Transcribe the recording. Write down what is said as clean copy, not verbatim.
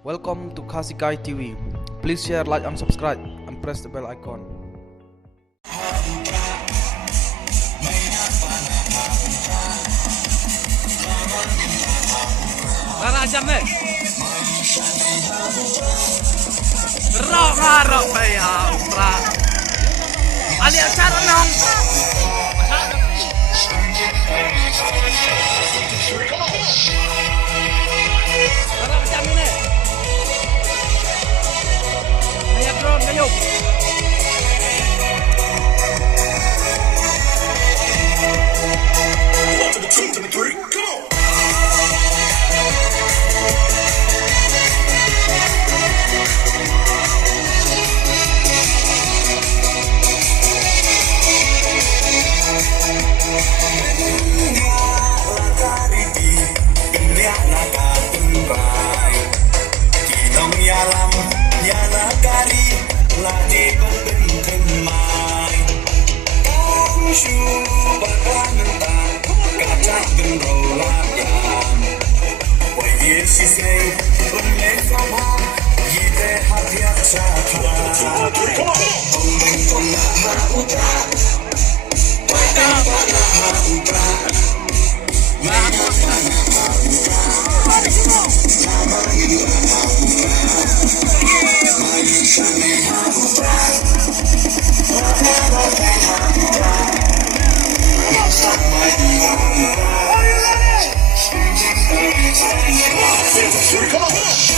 Welcome to Kasikai TV. Please share, like, and subscribe, and press the bell icon. Rara jam ni. Rok ngarok saya, prah. Ali acara nong. Rara jam ni. Ayat drone kayuk. Come on!